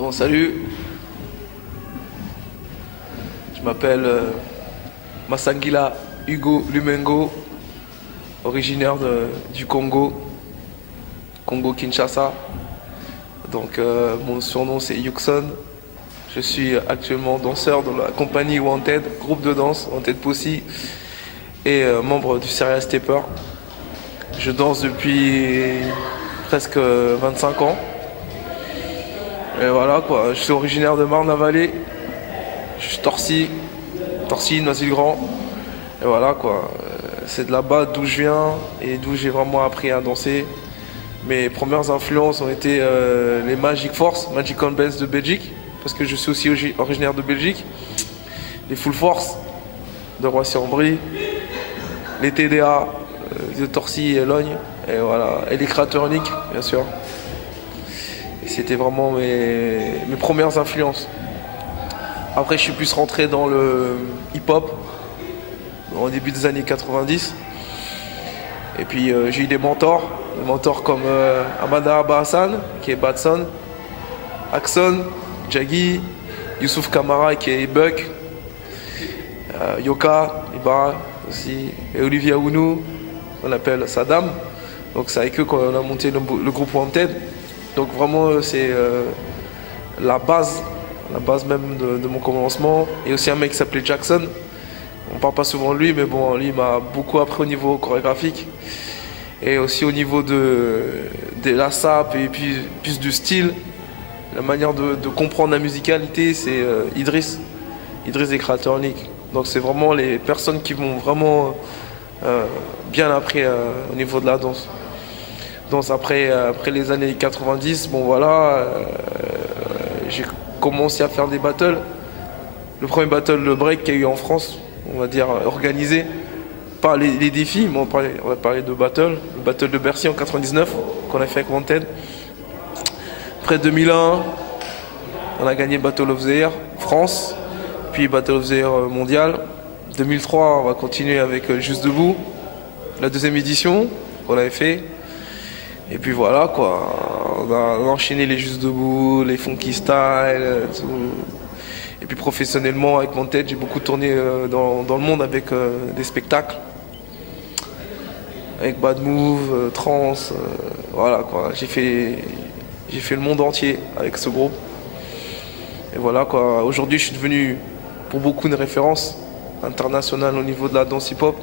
Bon, salut, je m'appelle Masangila Hugo Lumengo, originaire du Congo, Congo-Kinshasa. Donc mon surnom c'est Yuxon. Je suis actuellement danseur dans la compagnie Wanted, groupe de danse Wanted Pussy et membre du Serial Stepper. Je danse depuis presque 25 ans. Et voilà quoi, je suis originaire de Marne-la-Vallée. Je suis Torcy, Noisy-le-Grand. Et voilà quoi, c'est de là-bas d'où je viens et d'où j'ai vraiment appris à danser. Mes premières influences ont été les Magic Force, Magic Bands de Belgique, parce que je suis aussi originaire de Belgique. Les Full Force de Roissy-en-Brie, les TDA de Torcy et Logne, et voilà, et les Créateurs Uniques, bien sûr. Et c'était vraiment mes premières influences. Après, je suis plus rentré dans le hip-hop au début des années 90. Et puis j'ai eu des mentors comme Amada Abba Hassan, qui est Batson, Axon, Jaggy, Youssouf Kamara, qui est Buck, Yoka, Ibarra aussi, et Olivier Aounou, on appelle Saddam. Donc c'est avec eux qu'on a monté le groupe Wanted. Donc vraiment c'est la base même de mon commencement. Et aussi un mec qui s'appelait Jackson. On parle pas souvent de lui, mais bon, lui m'a beaucoup appris au niveau chorégraphique. Et aussi au niveau de la sape et puis plus du style. La manière de comprendre la musicalité, c'est Idriss des Créateurs Uniques. Donc c'est vraiment les personnes qui m'ont vraiment bien appris au niveau de la danse. Donc après les années 90, bon voilà, j'ai commencé à faire des battles. Le premier battle de break qu'il y a eu en France, on va dire organisé, pas les défis, mais on va parler de battle. Le battle de Bercy en 99 qu'on a fait avec Wanted. Après 2001, on a gagné Battle of the Year France, puis Battle of the Year mondial. 2003, on va continuer avec Juste Debout, la deuxième édition qu'on avait fait. Et puis voilà quoi, on a enchaîné les Juste Debout, les Funky Style, tout. Et puis professionnellement avec Wanted, j'ai beaucoup tourné dans le monde avec des spectacles. Avec Bad Move, Trance, voilà quoi. J'ai fait le monde entier avec ce groupe. Et voilà quoi. Aujourd'hui je suis devenu pour beaucoup une référence internationale au niveau de la danse hip-hop.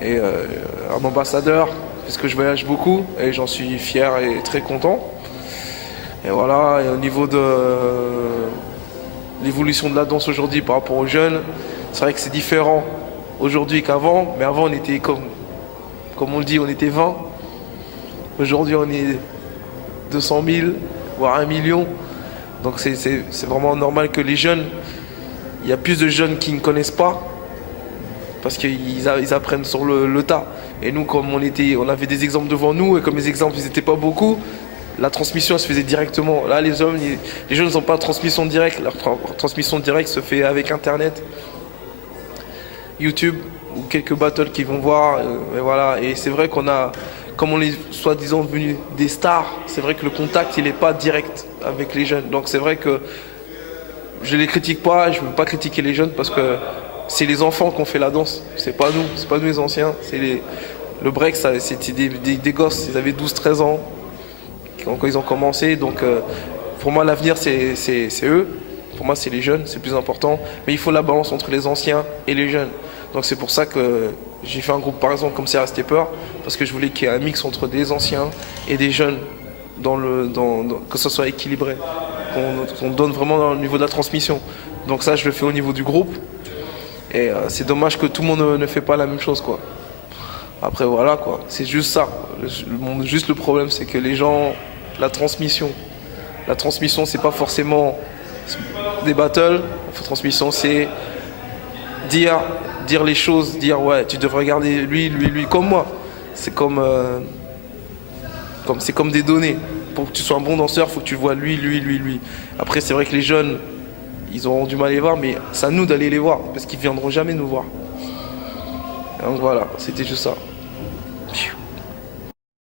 Et un ambassadeur, puisque je voyage beaucoup et j'en suis fier et très content. Et voilà, et au niveau de l'évolution de la danse aujourd'hui par rapport aux jeunes, c'est vrai que c'est différent aujourd'hui qu'avant, mais avant on était comme on le dit, on était 20. Aujourd'hui on est 200 000, voire 1 million. Donc c'est vraiment normal que les jeunes, il y a plus de jeunes qui ne connaissent pas, parce qu'ils apprennent sur le tas. Et nous, comme on avait des exemples devant nous, et comme les exemples, ils n'étaient pas beaucoup, la transmission, elle se faisait directement. Là, les jeunes n'ont pas de transmission directe. Leur transmission directe se fait avec Internet, YouTube, ou quelques battles qu'ils vont voir. Et voilà. Et c'est vrai comme on est soi-disant devenus des stars, c'est vrai que le contact, il n'est pas direct avec les jeunes. Donc c'est vrai que je les critique pas, je ne veux pas critiquer les jeunes, parce que c'est les enfants qui ont fait la danse, c'est pas nous les anciens. Le break, c'était des gosses, ils avaient 12-13 ans quand ils ont commencé. Donc pour moi l'avenir c'est eux, pour moi c'est les jeunes, c'est le plus important. Mais il faut la balance entre les anciens et les jeunes. Donc c'est pour ça que j'ai fait un groupe par exemple comme Serial Stepper, parce que je voulais qu'il y ait un mix entre des anciens et des jeunes, que ce soit équilibré, qu'on donne vraiment au niveau de la transmission. Donc ça je le fais au niveau du groupe. Et c'est dommage que tout le monde ne fait pas la même chose quoi. Après voilà quoi, c'est juste ça. Juste le problème c'est que les gens, la transmission c'est pas forcément des battles. La transmission c'est dire les choses, dire ouais tu devrais regarder lui comme moi. C'est comme des données. Pour que tu sois un bon danseur, faut que tu vois lui. Après c'est vrai que les jeunes, ils auront du mal à les voir, mais c'est à nous d'aller les voir, parce qu'ils viendront jamais nous voir. Donc voilà, c'était juste ça.